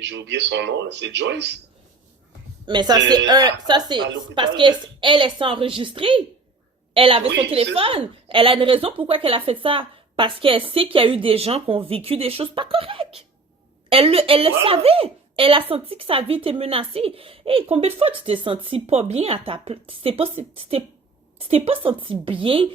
j'ai oublié son nom, là, c'est Joyce, Mais ça, c'est un. Ça, à c'est parce l'hôpital. qu'elle elle s'est enregistrée. Elle avait son Oui, c'est ça. téléphone. Elle a une raison pourquoi elle a fait ça. Parce qu'elle sait qu'il y a eu des gens qui ont vécu des choses pas correctes. Elle le Voilà. savait. Elle a senti que sa vie était menacée. Et combien de fois tu t'es senti pas bien à ta place? Tu t'es pas senti bien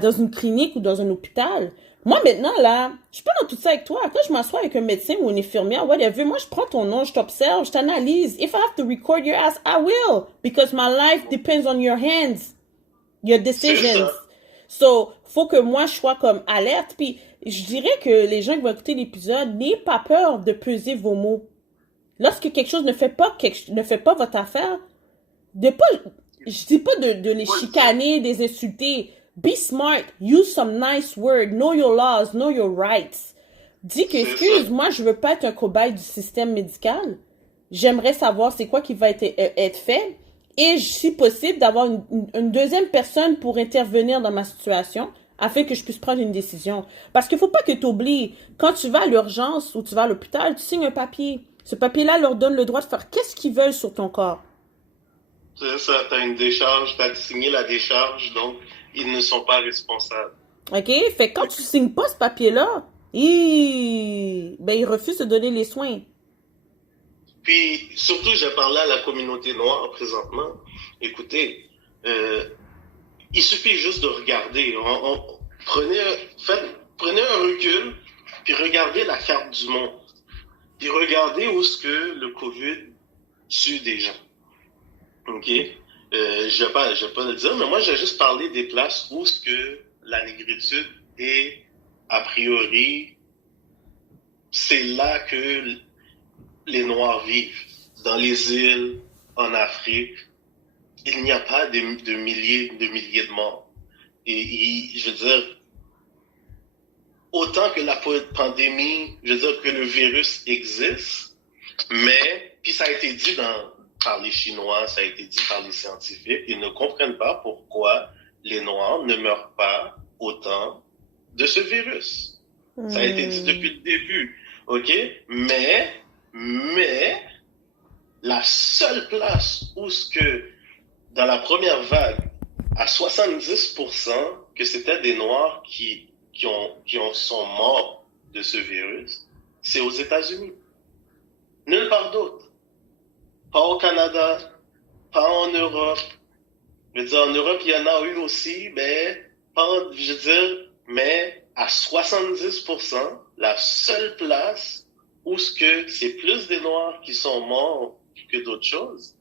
dans une clinique ou dans un hôpital? Moi, maintenant, là, je suis pas dans tout ça avec toi. Quand je m'assois avec un médecin ou une infirmière, whatever, moi, je prends ton nom, je t'observe, je t'analyse. If I have to record your ass, I will. Because my life depends on your hands, your C'est decisions. ça. So, faut que moi, je sois comme alerte. Puis, je dirais que les gens qui vont écouter l'épisode, n'ayez pas peur de peser vos mots. Lorsque quelque chose ne fait pas votre affaire, de pas, je dis pas de les Faut le dire. chicaner, des insulter. Be smart. Use some nice words. Know your laws. Know your rights. Dis que, C'est ça. excuse, moi, je veux pas être un cobaye du système médical. J'aimerais savoir c'est quoi qui va être fait. Et si possible, d'avoir une deuxième personne pour intervenir dans ma situation afin que je puisse prendre une décision. Parce qu'il faut pas que tu oublies, quand tu vas à l'urgence ou tu vas à l'hôpital, tu signes un papier. Ce papier-là leur donne le droit de faire qu'est-ce qu'ils veulent sur ton corps. C'est ça. T'as une décharge, t'as signé la décharge, donc ils ne sont pas responsables. OK? Fait que quand tu signes pas ce papier-là, ben, ils refusent de donner les soins. Puis, surtout, j'ai parlé à la communauté noire présentement. Écoutez, euh, il suffit juste de regarder. Prenez, prenez un recul, puis regardez la carte du monde. Puis regardez où est-ce que le COVID tue des gens. OK? Je vais pas le dire, mais moi, j'ai juste parlé des places où est-ce que la négritude est, a priori, c'est là que les Noirs vivent. Dans les îles, en Afrique, il n'y a pas de milliers de morts. Je veux dire, autant que la pandémie, je veux dire que le virus existe, mais, puis ça a été dit par les Chinois, ça a été dit par les scientifiques, ils ne comprennent pas pourquoi les Noirs ne meurent pas autant de ce virus. Ça a été dit Hmm. depuis le début, OK? Mais, la seule place où ce que, dans la première vague, à 70%, que c'était des Noirs sont morts de ce virus, c'est aux États-Unis. Nulle part d'autre. Pas au Canada, pas en Europe. Je veux dire, en Europe, il y en a une aussi, mais, je veux dire, mais à 70%, la seule place où ce que c'est plus des Noirs qui sont morts que d'autres choses,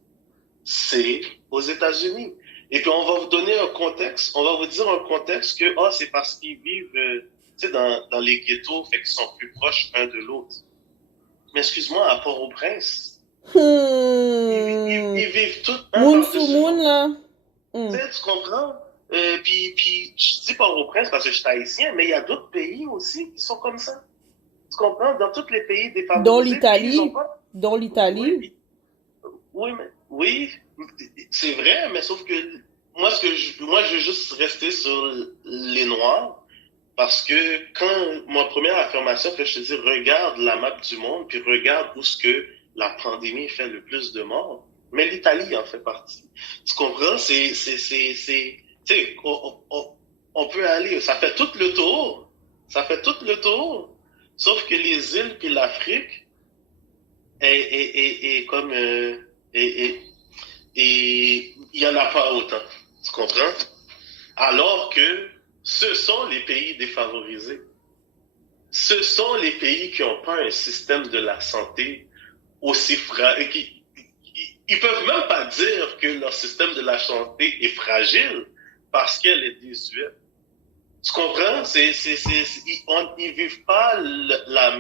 c'est aux États-Unis. Et puis on va vous donner un contexte, on va vous dire un contexte que c'est parce qu'ils vivent dans les ghettos, fait qu'ils sont plus proches un de l'autre. Mais excuse-moi, à Port-au-Prince, Hmm. ils vivent tous un Moon sous par-dessus moon, l'autre. là. Hmm. Tu comprends? Puis je dis Port-au-Prince parce que je suis haïtien, mais il y a d'autres pays aussi qui sont comme ça. Tu comprends? Dans tous les pays Dont défavorisés, puis ils ont l'Italie. pas. Dont Oui, l'Italie. puis oui, c'est vrai, mais sauf que moi, je veux juste rester sur les Noirs parce que quand ma première affirmation que je te dis, regarde la map du monde, puis regarde où ce que la pandémie fait le plus de morts, mais l'Italie en fait partie. Tu comprends? Tu sais, on peut aller, ça fait tout le tour, ça fait tout le tour, sauf que les îles puis l'Afrique est comme et et il y en a pas autant. Tu comprends? Alors que ce sont les pays défavorisés. Ce sont les pays qui n'ont pas un système de la santé aussi fragile. Ils peuvent même pas dire que leur système de la santé est fragile parce qu'elle est désuète. Tu comprends? Ils vivent pas la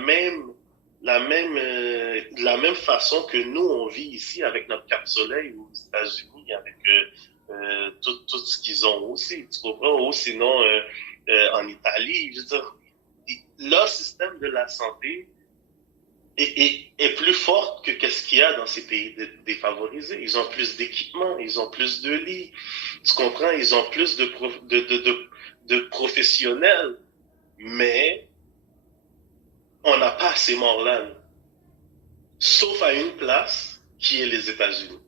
même façon que nous, on vit ici avec notre cap soleil aux États-Unis, avec tout ce qu'ils ont aussi. Tu comprends? Ou sinon, en Italie, je veux dire, leur système de la santé est plus fort que qu'est-ce qu'il y a dans ces pays défavorisés. Ils ont plus d'équipements, ils ont plus de lits. Tu comprends? Ils ont plus de professionnels. Mais on n'a pas ces morts-là. sauf à une place qui est les États-Unis.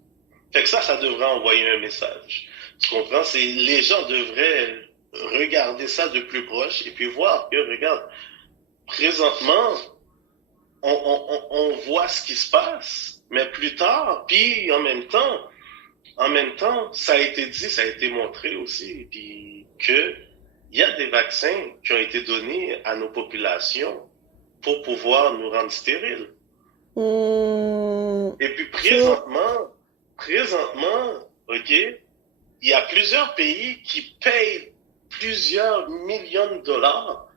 Fait que ça devrait envoyer un message. Tu comprends? Les gens devraient regarder ça de plus proche et puis voir que, regarde, présentement, on voit ce qui se passe, mais plus tard, puis en même temps, ça a été dit, ça a été montré aussi, puis que il y a des vaccins qui ont été donnés à nos populations pour pouvoir nous rendre stériles. Et puis présentement, OK, il y a plusieurs pays qui payent plusieurs millions de dollars,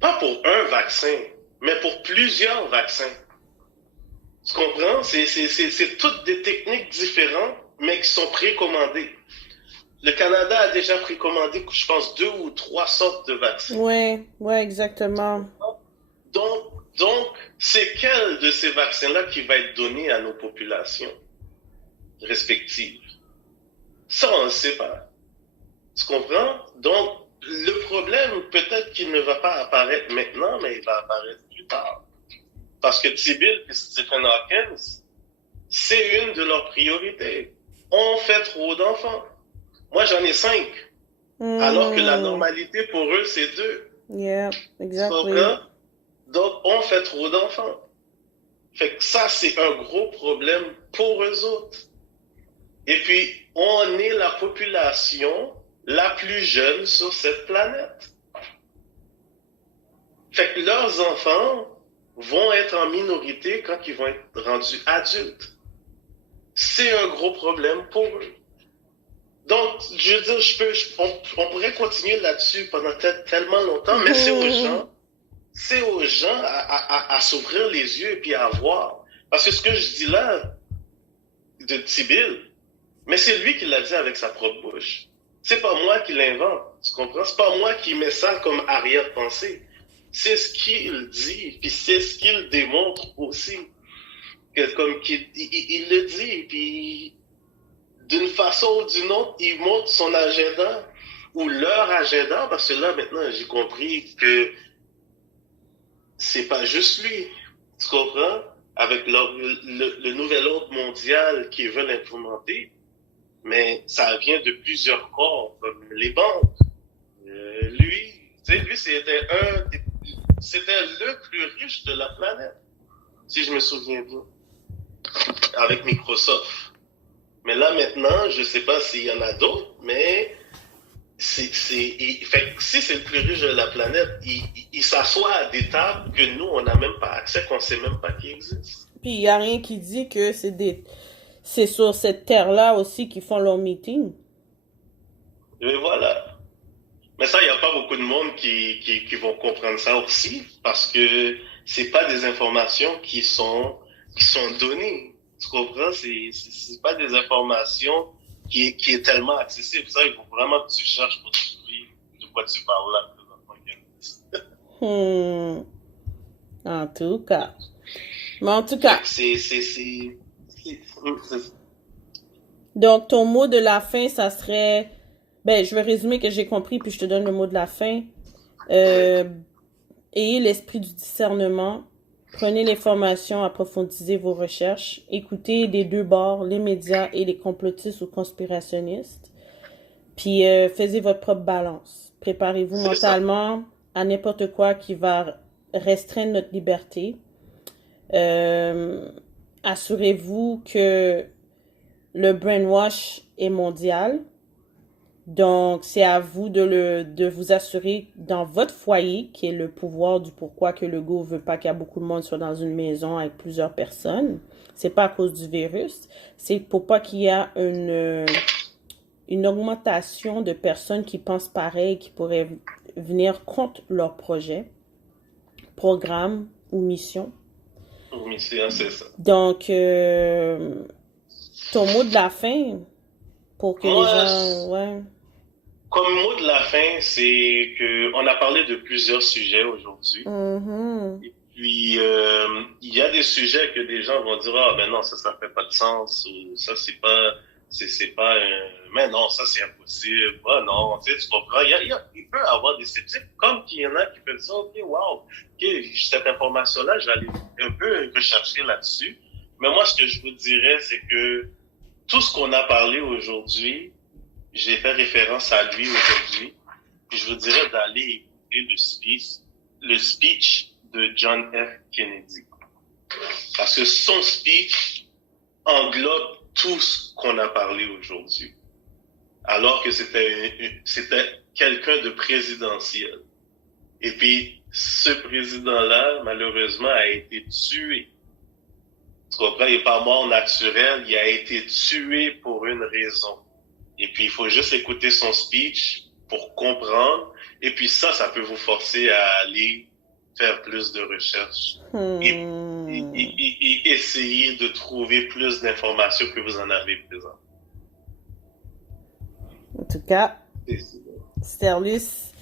pas pour un vaccin, mais pour plusieurs vaccins. Tu comprends? C'est toutes des techniques différentes, mais qui sont précommandées. Le Canada a déjà précommandé, je pense, 2 ou 3 sortes de vaccins. Ouais, exactement. Donc, c'est quel de ces vaccins-là qui va être donné à nos populations respectives? Ça, on ne sait pas. Tu comprends? Donc, le problème, peut-être qu'il ne va pas apparaître maintenant, mais il va apparaître plus tard. Parce que Tzibil et Stephen Hawkins, c'est une de leurs priorités. On fait trop d'enfants. Moi, j'en ai 5. Alors que la normalité pour eux, c'est 2. Yeah, exactly. Donc, on fait trop d'enfants. Fait que ça, c'est un gros problème pour eux autres. Et puis, on est la population la plus jeune sur cette planète. Fait que leurs enfants vont être en minorité quand ils vont être rendus adultes. C'est un gros problème pour eux. Donc, je veux dire, on pourrait continuer là-dessus pendant tellement longtemps, mais c'est aux gens à s'ouvrir les yeux et puis à voir. Parce que ce que je dis là, de Tzibil, mais c'est lui qui l'a dit avec sa propre bouche. C'est pas moi qui l'invente, tu comprends? C'est pas moi qui mets ça comme arrière-pensée. C'est ce qu'il dit, puis c'est ce qu'il démontre aussi. Comme il le dit, puis d'une façon ou d'une autre, il montre son agenda ou leur agenda, parce que là, maintenant, j'ai compris que c'est pas juste lui, tu comprends? Avec le nouvel ordre mondial qu'ils veulent implémenter, mais ça vient de plusieurs corps, comme les banques. Lui, c'était le plus riche de la planète, si je me souviens bien, avec Microsoft. Mais là, maintenant, je sais pas s'il y en a d'autres, mais fait que si c'est le plus riche de la planète, il s'assoit à des tables que nous, on n'a même pas accès, qu'on sait même pas qu'ils existent. Puis il n'y a rien qui dit que c'est sur cette terre-là aussi qu'ils font leur meeting. Et voilà. Mais ça, il n'y a pas beaucoup de monde qui vont comprendre ça aussi, parce que c'est pas des informations qui sont données. Tu comprends? C'est pas des informations qui est tellement accessible. Ça, il faut vraiment que tu cherches pour trouver de quoi tu parles là. En tout cas. Mais en tout cas. Donc, ton mot de la fin, ça serait... je vais résumer que j'ai compris, puis je te donne le mot de la fin. Ayez l'esprit du discernement. Prenez l'information, approfondissez vos recherches. Écoutez des deux bords, les médias et les complotistes ou conspirationnistes. Puis, faites votre propre balance. Préparez-vous mentalement à n'importe quoi qui va restreindre notre liberté. Assurez-vous que le brainwash est mondial. Donc, c'est à vous de vous assurer dans votre foyer, qui est le pouvoir du pourquoi que le go veut pas qu'il y a beaucoup de monde soit dans une maison avec plusieurs personnes. C'est pas à cause du virus. C'est pour pas qu'il y ait une augmentation de personnes qui pensent pareil, qui pourraient venir contre leur projet, programme ou mission. Mission, c'est ça. Donc, ton mot de la fin pour que les gens... Ouais. Comme mot de la fin, c'est que on a parlé de plusieurs sujets aujourd'hui. Et puis, il y a des sujets que des gens vont dire, ah, ben non, ça fait pas de sens, ou ça, c'est pas, mais non, ça, c'est impossible. Ah, non, tu comprends. Il peut y avoir des sceptiques, comme qu'il y en a qui peuvent dire, ok, wow, ok, cette information-là, j'allais un peu rechercher là-dessus. Mais moi, ce que je vous dirais, c'est que tout ce qu'on a parlé aujourd'hui, j'ai fait référence à lui aujourd'hui. Puis je vous dirais d'aller écouter le speech de John F. Kennedy. Parce que son speech englobe tout ce qu'on a parlé aujourd'hui. Alors que c'était quelqu'un de présidentiel. Et puis, ce président-là, malheureusement, a été tué. Tu comprends? Il n'est pas mort naturel, il a été tué pour une raison. Et puis, il faut juste écouter son speech pour comprendre. Et puis ça peut vous forcer à aller faire plus de recherches et essayer de trouver plus d'informations que vous en avez présent. En tout cas, Sterlus,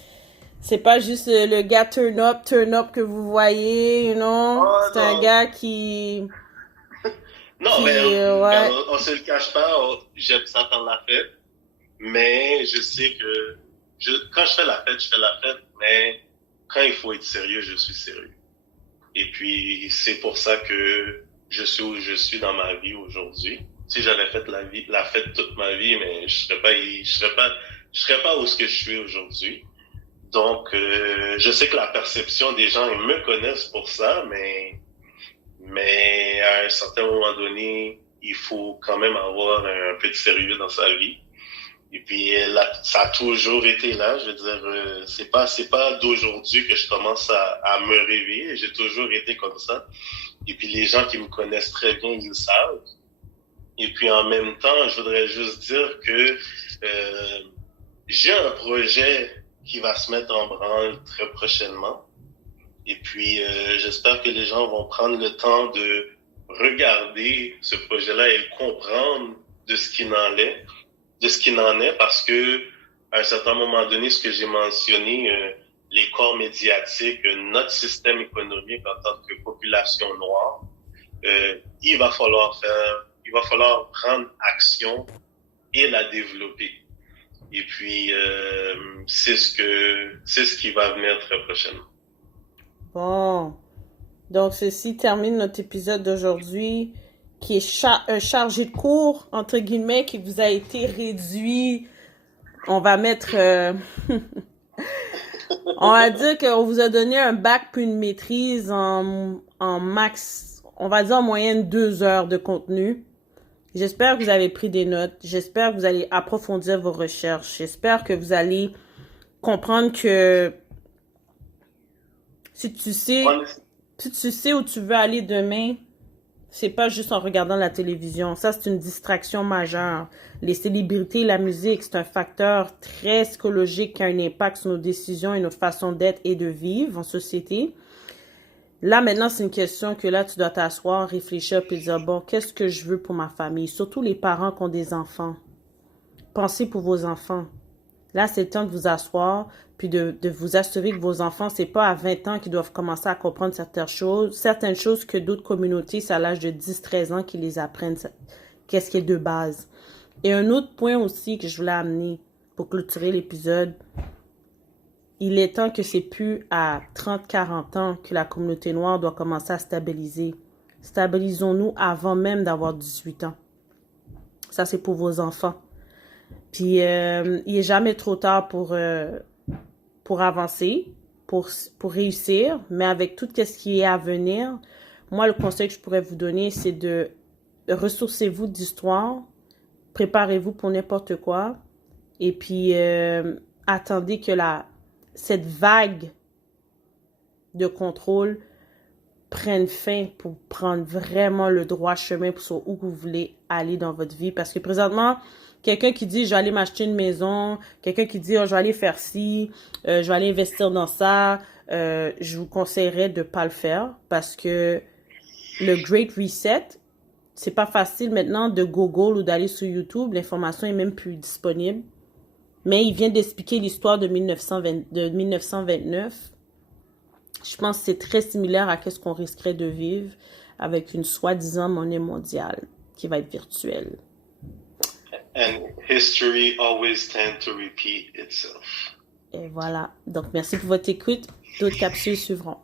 c'est pas juste le gars turn up que vous voyez, you know? Oh, c'est un gars qui... Non, mais on se le cache pas, j'aime ça faire la fête, mais je sais que quand je fais la fête, mais quand il faut être sérieux, je suis sérieux. Et puis, c'est pour ça que je suis où je suis dans ma vie aujourd'hui. Si j'avais fait la fête toute ma vie, mais je serais pas où ce que je suis aujourd'hui. Donc, je sais que la perception des gens, ils me connaissent pour ça, mais à un certain moment donné, il faut quand même avoir un peu de sérieux dans sa vie. Et puis là, ça a toujours été là. Je veux dire, c'est pas d'aujourd'hui que je commence à me réveiller. J'ai toujours été comme ça. Et puis les gens qui me connaissent très bien, ils le savent. Et puis en même temps, je voudrais juste dire que j'ai un projet qui va se mettre en branle très prochainement. Et puis j'espère que les gens vont prendre le temps de regarder ce projet-là et comprendre de ce qu'il en est, parce que à un certain moment donné, ce que j'ai mentionné, les corps médiatiques, notre système économique en tant que population noire, il va falloir prendre action et la développer. Et puis c'est ce qui va venir très prochainement. Bon, donc ceci termine notre épisode d'aujourd'hui, qui est chargé de cours, entre guillemets, qui vous a été réduit. On va mettre... on va dire qu'on vous a donné un bac puis une maîtrise en max, on va dire en moyenne 2 heures de contenu. J'espère que vous avez pris des notes. J'espère que vous allez approfondir vos recherches. J'espère que vous allez comprendre que si tu sais où tu veux aller demain, c'est pas juste en regardant la télévision. Ça, c'est une distraction majeure. Les célébrités, la musique, c'est un facteur très psychologique qui a un impact sur nos décisions et notre façon d'être et de vivre en société. Là, maintenant, c'est une question que là, tu dois t'asseoir, réfléchir et dire, bon, qu'est-ce que je veux pour ma famille? Surtout les parents qui ont des enfants. Pensez pour vos enfants. Là, c'est le temps de vous asseoir puis de vous assurer que vos enfants, c'est pas à 20 ans qu'ils doivent commencer à comprendre certaines choses que d'autres communautés, c'est à l'âge de 10-13 ans qu'ils les apprennent, qu'est-ce qui est de base. Et un autre point aussi que je voulais amener pour clôturer l'épisode, il est temps que c'est plus à 30-40 ans que la communauté noire doit commencer à stabiliser. Stabilisons-nous avant même d'avoir 18 ans. Ça, c'est pour vos enfants. Puis, il est jamais trop tard pour avancer, pour réussir, mais avec tout ce qui est à venir, moi, le conseil que je pourrais vous donner, c'est de ressourcez-vous d'histoire, préparez-vous pour n'importe quoi, et puis attendez que cette vague de contrôle prenne fin pour prendre vraiment le droit chemin sur où vous voulez aller dans votre vie. Parce que présentement, quelqu'un qui dit, je vais aller m'acheter une maison, quelqu'un qui dit, oh, je vais aller faire ci, je vais aller investir dans ça, je vous conseillerais de ne pas le faire parce que le Great Reset, c'est pas facile maintenant de Google ou d'aller sur YouTube, l'information est même plus disponible. Mais il vient d'expliquer l'histoire de 1929. Je pense que c'est très similaire à ce qu'on risquerait de vivre avec une soi-disant monnaie mondiale qui va être virtuelle. And history always tends to repeat itself. Et voilà. Donc, merci pour votre écoute. D'autres capsules suivront.